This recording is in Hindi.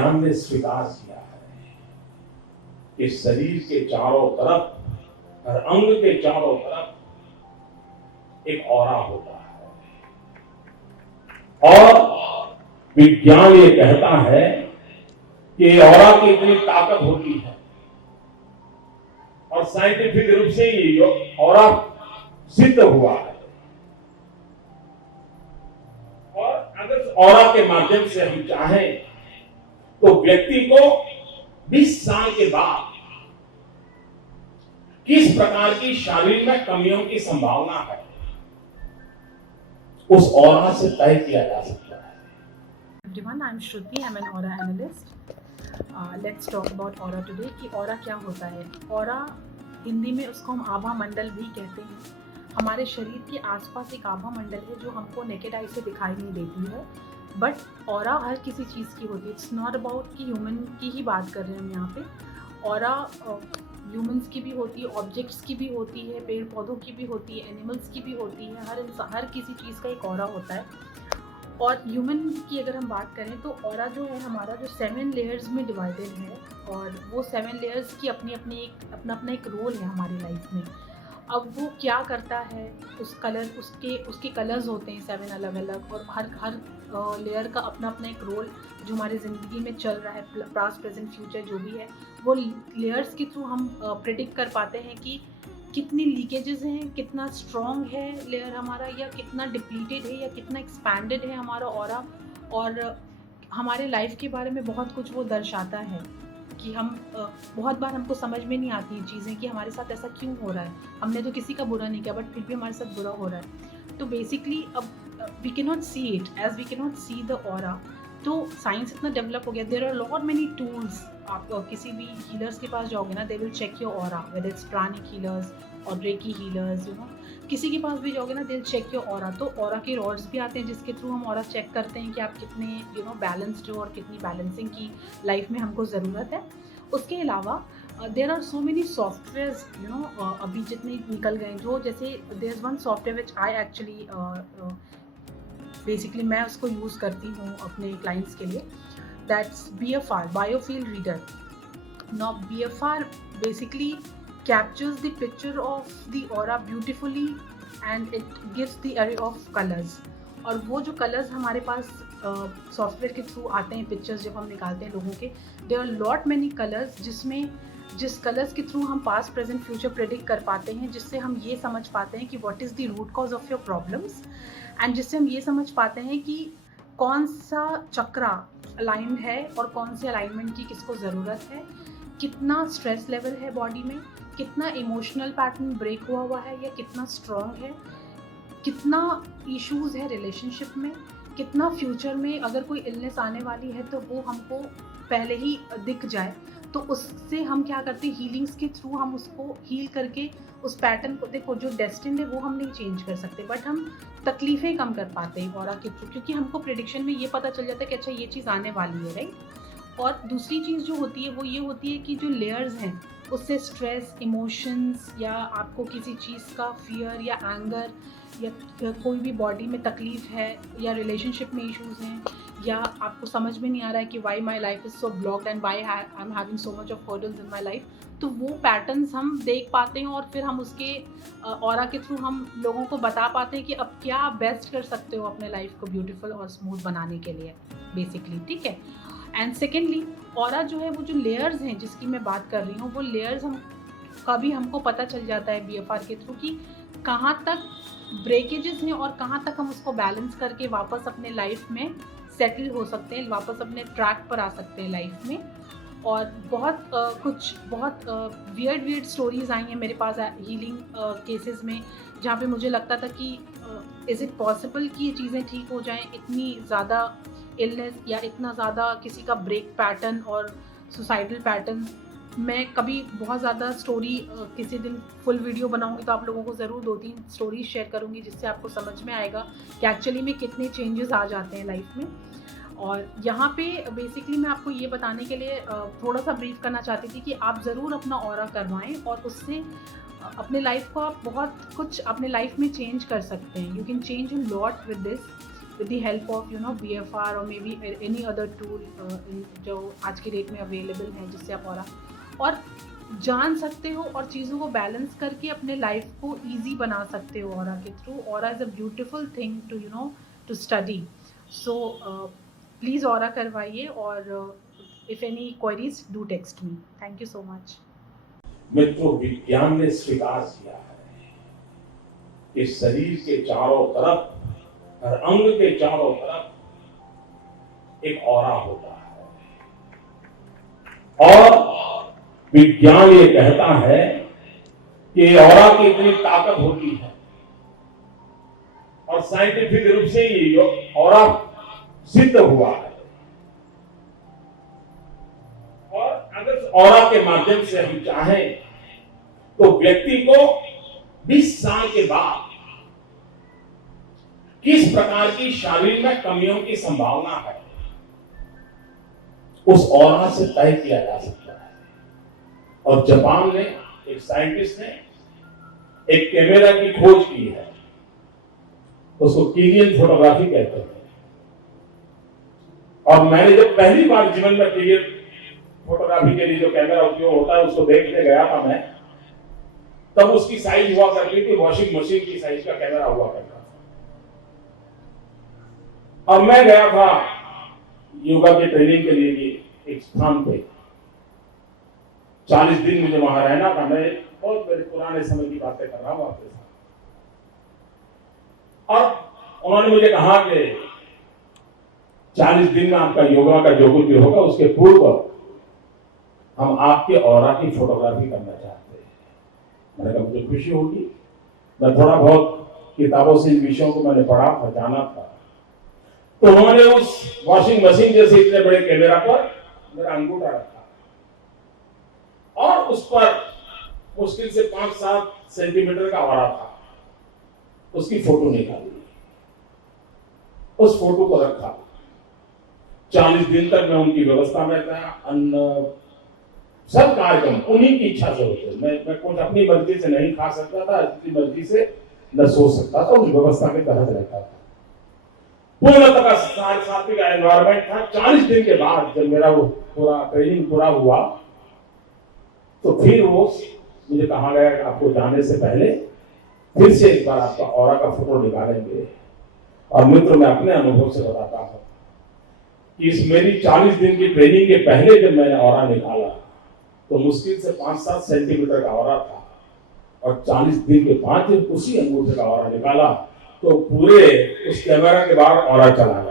विज्ञान ने स्वीकार किया है कि शरीर के चारों तरफ, हर अंग के चारों तरफ एक ऑरा होता है, और विज्ञान ये कहता है कि ऑरा की इतनी ताकत होती है, और साइंटिफिक रूप से ये ऑरा सिद्ध हुआ है। और अगर ऑरा के माध्यम से हम चाहें तो व्यक्ति को 20 साल के बाद किस प्रकार की शारीर में कमियों की संभावना है, उस ऑरा से तय किया जा सकता है। Everyone, I'm Shruti. I'm an aura analyst. Let's talk about aura today. कि aura क्या होता है? Aura हिंदी में उसको हम आभा मंडल भी कहते हैं। हमारे शरीर के आसपास एक आभा मंडल है जो हमको नेकेड आई से दिखाई नहीं देती है, बट ऑरा हर किसी चीज़ की होती है। इट्स नॉट अबाउट कि ह्यूमन की ही बात कर रहे हैं हम यहाँ पे। ऑरा ह्यूमंस की भी होती है, ऑब्जेक्ट्स की भी होती है, पेड़ पौधों की भी होती है, एनिमल्स की भी होती है। हर किसी चीज़ का एक ऑरा होता है। और ह्यूमन की अगर हम बात करें तो ऑरा जो है हमारा, जो 7 लेयर्स में डिवाइडेड है, और वो 7 लेयर्स की अपना एक रोल है हमारी लाइफ में। अब वो क्या करता है, उसके कलर्स होते हैं 7 अलग अलग, और हर लेयर का अपना एक रोल जो हमारी ज़िंदगी में चल रहा है, पास्ट प्रेजेंट फ्यूचर जो भी है, वो लेयर्स के थ्रू हम प्रेडिक्ट कर पाते हैं कि कितनी लीकेजेस हैं, कितना स्ट्रॉन्ग है लेयर हमारा, या कितना डिप्लीटेड है, या कितना एक्सपैंडेड है हमारा ऑरा। और हमारे लाइफ के बारे में बहुत कुछ वो दर्शाता है कि हम बहुत बार हमको समझ में नहीं आती चीज़ें कि हमारे साथ ऐसा क्यों हो रहा है। हमने तो किसी का बुरा नहीं किया, बट फिर भी हमारे साथ बुरा हो रहा है। तो बेसिकली अब we can not see it as we can not see the aura. तो साइंस इतना डेवलप हो गया, there are lot many tools. आप किसी भी हीलर्स के पास जाओगे ना, they will check your aura, whether it's pranic healers और रेकी हीलर्स, किसी के पास भी जाओगे ना, they will check your aura. तो ऑरा के रॉड्स भी आते हैं जिसके थ्रू हम ऑरा चेक करते हैं कि आप कितने बैलेंस्ड हो और कितनी बैलेंसिंग की लाइफ में हमको ज़रूरत है। उसके अलावा there are so many softwares अभी जितने निकल गए, जो जैसे there is one software which I actually basically मैं उसको यूज़ करती हूँ अपने क्लाइंट्स के लिए, that's BFR, biofield reader. Now BFR basically captures the picture of the aura beautifully and it gives the array of colors। और वो जो कलर्स हमारे पास सॉफ्टवेयर के थ्रू आते हैं, पिक्चर्स जब हम निकालते हैं लोगों के, there are lot many colours, जिस कलर्स के थ्रू हम पास्ट प्रेजेंट फ्यूचर प्रेडिक्ट कर पाते हैं, जिससे हम ये समझ पाते हैं कि what is the root cause of your problems, and जिससे हम ये समझ पाते हैं कि कौन सा चक्रा अलाइंड है और कौन से अलाइनमेंट की किसको ज़रूरत है, कितना स्ट्रेस लेवल है बॉडी में, कितना इमोशनल पैटर्न ब्रेक हुआ है या कितना स्ट्रॉन्ग है, कितना इश्यूज़ है रिलेशनशिप में, कितना फ्यूचर में अगर कोई इलनेस आने वाली है तो वो हमको पहले ही दिख जाए। तो उससे हम क्या करते हैं, हीलिंग्स के थ्रू हम उसको हील करके उस पैटर्न को, देखो जो डेस्टिन्ड है वो हम नहीं चेंज कर सकते, बट हम तकलीफ़ें कम कर पाते हैं ऑरा के थ्रू, क्योंकि हमको प्रेडिक्शन में ये पता चल जाता है कि अच्छा ये चीज़ आने वाली है, राइट। और दूसरी चीज़ जो होती है वो ये होती है कि जो लेयर्स हैं उससे स्ट्रेस, इमोशंस, या आपको किसी चीज़ का फियर या एंगर, या कोई भी बॉडी में तकलीफ़ है, या रिलेशनशिप में इश्यूज़ हैं, या आपको समझ में नहीं आ रहा है कि why my life is so blocked and why I am having so much of hurdles in my life, तो वो पैटर्न्स हम देख पाते हैं और फिर हम उसके ऑरा के थ्रू हम लोगों को बता पाते हैं कि अब क्या आप बेस्ट कर सकते हो अपने लाइफ को ब्यूटीफुल और स्मूथ बनाने के लिए बेसिकली, ठीक है। एंड सेकेंडली, ऑरा जो है वो जो लेयर्स हैं जिसकी मैं बात कर रही हूँ, वो लेयर्स हमको पता चल जाता है BFR के थ्रू कि कहाँ तक ब्रेकेजेस हैं और कहाँ तक हम उसको बैलेंस करके वापस अपने लाइफ में सेटल हो सकते हैं, वापस अपने ट्रैक पर आ सकते हैं लाइफ में। और बहुत वियर्ड स्टोरीज आई हैं मेरे पास हीलिंग केसेस में, जहाँ पे मुझे लगता था कि इज़ इट पॉसिबल कि ये चीज़ें ठीक हो जाएं, इतनी ज़्यादा इलनेस या इतना ज़्यादा किसी का ब्रेक पैटर्न और सुसाइडल पैटर्न। मैं कभी बहुत ज़्यादा स्टोरी किसी दिन फुल वीडियो बनाऊंगी तो आप लोगों को ज़रूर 2-3 स्टोरीज शेयर करूंगी, जिससे आपको समझ में आएगा कि एक्चुअली में कितने चेंजेस आ जाते हैं लाइफ में। और यहाँ पे बेसिकली मैं आपको ये बताने के लिए थोड़ा सा ब्रीफ करना चाहती थी कि आप ज़रूर अपना ऑरा करवाएं और उससे अपने लाइफ को आप बहुत कुछ अपने लाइफ में चेंज कर सकते हैं। You can change a lot with this. with the help of BFR or maybe any other tool जो आज की डेट में अवेलेबल है, जिससे आप और जान सकते हो और चीज़ों को बैलेंस करके अपने लाइफ को ईजी बना सकते हो ऑरा के through. Aura is a beautiful thing to study. So please aura करवाइए, और if any queries do text me. Thank you so much. मित्रों, विज्ञान ने स्वीकार किया है कि शरीर के चारों तरफ और अंग के चारों तरफ एक ऑरा होता है, और विज्ञान ये कहता है कि ऑरा की इतनी ताकत होती है, और साइंटिफिक रूप से ये ऑरा सिद्ध हुआ है. और अगर ऑरा के माध्यम से हम चाहें तो व्यक्ति को 20 साल के बाद किस प्रकार की शारीर में कमियों की संभावना है, उस ऑरा से तय किया जा सकता है. और जापान ने, एक साइंटिस्ट ने एक कैमरा की खोज की है, उसको कीनियन फोटोग्राफी कहते हैं. और मैंने जब पहली बार जीवन में कीनियन फोटोग्राफी के लिए जो कैमरा उपयोग होता है उसको देखने गया था मैं, तब उसकी साइज हुआ करती थी वॉशिंग मशीन की साइज का कैमरा हुआ करता था. और मैं गया था योगा के ट्रेनिंग के लिए एक स्थान पे. 40 दिन मुझे वहां रहना था. मैं बहुत बड़े पुराने समय की बातें कर रहा हूं आपके साथ. और उन्होंने मुझे कहा कि 40 दिन में आपका योगा का जो कुछ भी होगा उसके पूर्व हम आपके ऑरा की फोटोग्राफी करना चाहते हैं. मैंने कहा मुझे खुशी होगी. मैं थोड़ा बहुत किताबों से इन विषयों को मैंने पढ़ा था, जाना था. तो उन्होंने उस वॉशिंग मशीन जैसे इतने बड़े कैमरा पर मेरा अंगूठा रखा, और उस पर मुश्किल से 5-7 सेंटीमीटर का ऑरा था. उसकी फोटो निकाली, उस फोटो को रखा. 40 दिन तक मैं उनकी व्यवस्था में था. अन्न सब कार्यक्रम उन्हीं की इच्छा से होते. मैं कुछ अपनी मर्जी से नहीं खा सकता था, अपनी मर्जी से न सो सकता था. उस व्यवस्था के तहत रहता था. पूर्णतः का सात्विक एनवायरमेंट था. 40 दिन के बाद जब मेरा वो पूरा ट्रेनिंग पूरा हुआ, तो फिर वो मुझे कहा गया कि आपको जाने से पहले फिर से एक बार आपका ऑरा का फोटो निकालेंगे. और मित्र, मैं अपने अनुभव से बताता हूं कि इस मेरी 40 दिन की ट्रेनिंग के पहले जब मैंने ऑरा निकाला तो मुश्किल से 5-7 सेंटीमीटर का ऑरा था. और 40 दिन के बाद जब उसी अंगूठे का ऑरा निकाला तो पूरे उस कैमरा के बाहर ऑरा चला गया.